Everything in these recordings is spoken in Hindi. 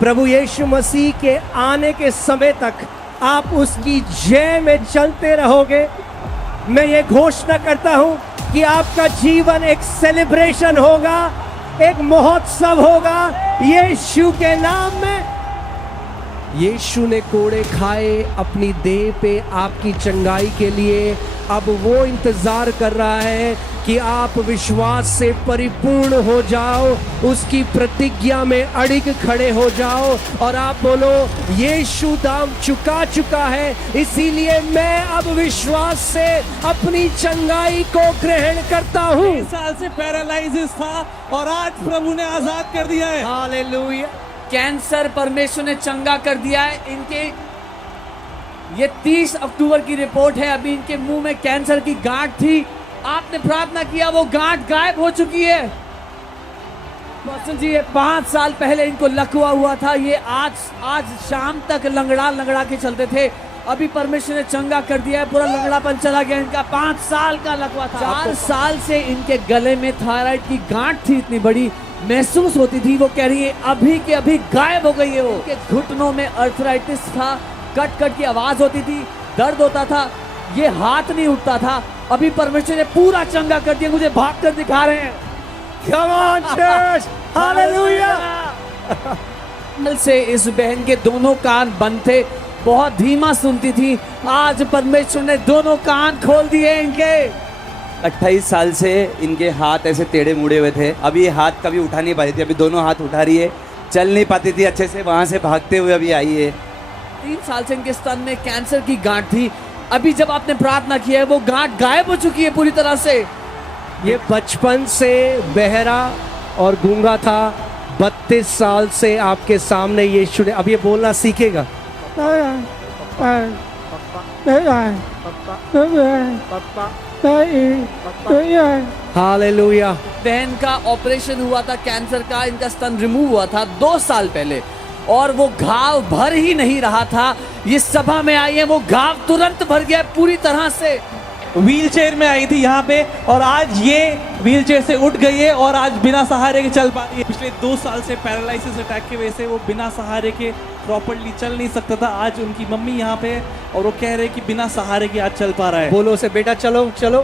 प्रभु यीशु मसीह के आने के समय तक आप उसकी जय में चलते रहोगे। मैं ये घोषणा करता हूं कि आपका जीवन एक सेलिब्रेशन होगा, एक महोत्सव होगा यीशु के नाम में। यीशु ने कोड़े खाए अपनी देह पे आपकी चंगाई के लिए। अब वो इंतजार कर रहा है कि आप विश्वास से परिपूर्ण हो जाओ, उसकी प्रतिज्ञा में अड़िग खड़े हो जाओ और आप बोलो यीशु दाम चुका है, इसीलिए मैं अब विश्वास से अपनी चंगाई को ग्रहण करता हूँ। 3 साल से पैरालाइसिस था और आज प्रभु ने आजाद कर दिया है। हालेलुया। कैंसर परमेश्वर ने चंगा कर दिया है। इनके ये 30 अक्टूबर की रिपोर्ट है। अभी इनके मुंह में कैंसर की गांठ थी, आपने प्रार्थना किया, वो गांठ गायब हो चुकी है। बच्चन जी, ये 5 साल पहले इनको लकवा हुआ था, ये आज शाम तक लंगड़ा के चलते थे। अभी परमेश्वर ने चंगा कर दिया है, पूरा लंगड़ापन चला गया इनका। 5 साल का लकवा था। 4 साल से इनके गले में थायराइड की गांठ थी, इतनी बड़ी महसूस होती थी। वो कह रही है अभी के अभी गायब हो गई है। वो इनके घुटनों में अर्थराइटिस था, कट की आवाज होती थी, दर्द होता था, ये हाथ नहीं उठता था। अभी परमेश्वर ने पूरा चंगा कर दिया, मुझे भाग कर दिखा रहे हैं। Come on, church! Hallelujah! से इस बहन के दोनों कान बंद थे, बहुत धीमा सुनती थी। आज परमेश्वर ने दोनों कान खोल दिए इनके। 28 साल से इनके हाथ ऐसे टेढ़े मुड़े हुए थे, अभी ये हाथ कभी उठा नहीं पाती थी, अभी दोनों हाथ उठा रही है। चल नहीं पाती थी अच्छे से, वहाँ से भागते हुए अभी आई है। 3 साल से इनके स्तन में कैंसर की गांठ थी। अभी जब आपने प्रार्थना किया है, वो गांठ गायब हो चुकी है पूरी तरह से। ये बचपन से बहरा और गूंगा था, 32 साल से आपके सामने यीशु ने, अब ये बोलना सीखेगा। हालेलुया। बहन का ऑपरेशन हुआ था कैंसर का, इनका स्तन रिमूव हुआ था 2 साल पहले और वो घाव भर ही नहीं रहा था। ये सभा में आई है, वो घाव तुरंत भर गया पूरी तरह से। व्हीलचेयर में आई थी यहाँ पे और आज ये व्हीलचेयर से उठ गई है और आज बिना सहारे के चल पा रही है। पिछले 2 साल से पैरालाइसिस अटैक की वजह से वो बिना सहारे के प्रॉपर्ली चल नहीं सकता था। आज उनकी मम्मी यहाँ पे और वो कह रहे हैं कि बिना सहारे के आज चल पा रहा है। बोलो उसे बेटा चलो चलो।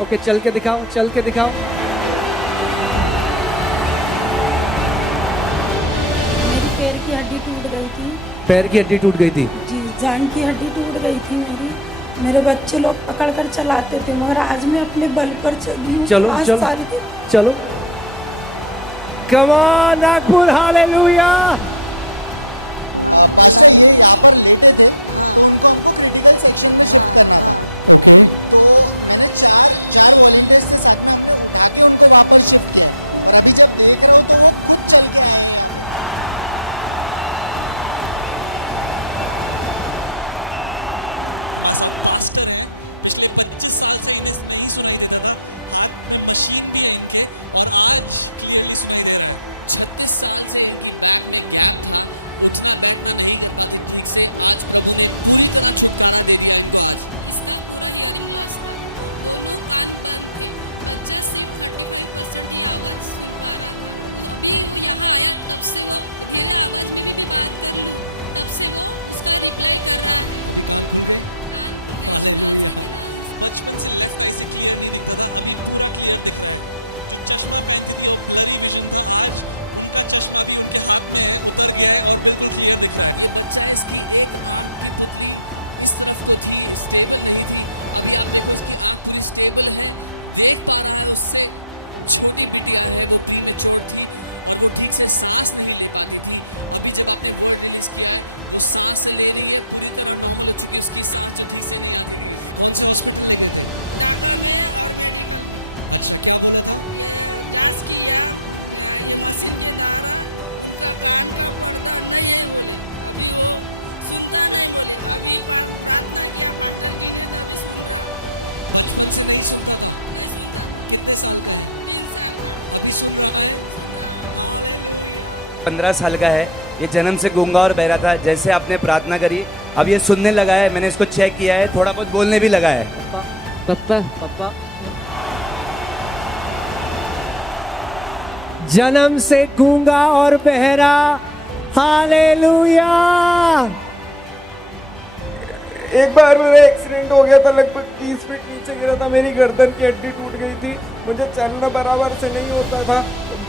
ओके, चल के दिखाओ, चल के दिखाओ। मेरी पैर की हड्डी टूट गई थी। पैर की हड्डी टूट गई थी? जी, जान की हड्डी टूट गई थी मेरी। मेरे बच्चे लोग पकड़ कर चलाते थे, मगर आज मैं अपने बल पर चली हूँ। चलो 5 चलो साल की। चलो। Come on Nagpur, hallelujah. पंद्रह साल का है, ये जन्म से गूंगा और बहरा था। जैसे आपने प्रार्थना करी अब ये सुनने लगा है, मैंने इसको चेक किया है, थोड़ा बहुत बोलने भी लगा है। पापा जन्म से गूंगा और बहरा, हालेलुया। एक बार मेरा एक्सीडेंट हो गया था, लगभग 30 फीट नीचे गिरा था, मेरी गर्दन की हड्डी टूट गई थी, मुझे चलना बराबर से नहीं होता था।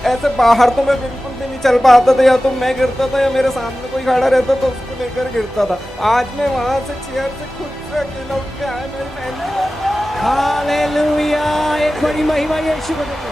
ऐसे बाहर तो मैं बिल्कुल भी नहीं चल पाता था, या तो मैं गिरता था या मेरे सामने कोई खड़ा रहता तो उसको लेकर गिरता था। आज मैं वहाँ से चेयर से खुद से अकेला उठ के आया, मेरी फैमिली। हालेलुया। एक बड़ी महिमा यीशु को देखो।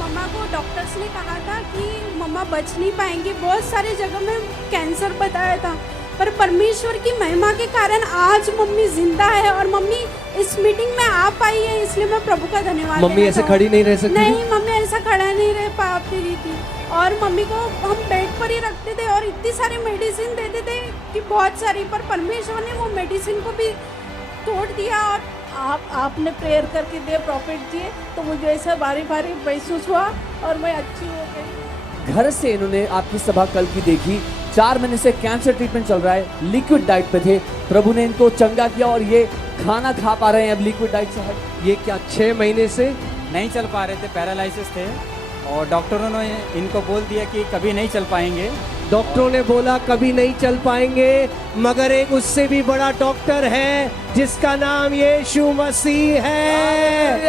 मम्मा को डॉक्टर्स ने कहा था कि मम्मा बच नहीं पाएंगी, बहुत सारी जगह में कैंसर बताया था, पर परमेश्वर की महिमा के कारण आज मम्मी जिंदा है और मम्मी इस मीटिंग में आ पाई है, इसलिए मैं प्रभु का धन्यवाद मम्मी देना ऐसे चाहूँ। खड़ी नहीं रह सकती थी? नहीं, मम्मी ऐसा खड़ा नहीं रह पाती रही थी और मम्मी को हम बेड पर ही रखते थे और इतनी सारी मेडिसिन देते थे कि बहुत सारी, पर परमेश्वर ने वो मेडिसिन को भी तोड़ दिया और आपने प्रेयर करके दिए, प्रॉफिट दिए, तो मुझे ऐसा भारी भारी महसूस हुआ और मैं अच्छी हो गई। घर से इन्होंने आपकी सभा कल की देखी, 4 महीने से कैंसर ट्रीटमेंट चल रहा है, लिक्विड डाइट पे थे, प्रभु ने इनको चंगा किया और ये खाना खा पा रहे हैं अब लिक्विड डाइट से हट। ये क्या 6 महीने से नहीं चल पा रहे थे, पैरालिसिस थे और डॉक्टरों ने इनको बोल दिया कि कभी नहीं चल पाएंगे। डॉक्टरों ने बोला कभी नहीं चल पाएंगे, मगर एक उससे भी बड़ा डॉक्टर है जिसका नाम यीशु मसीह है।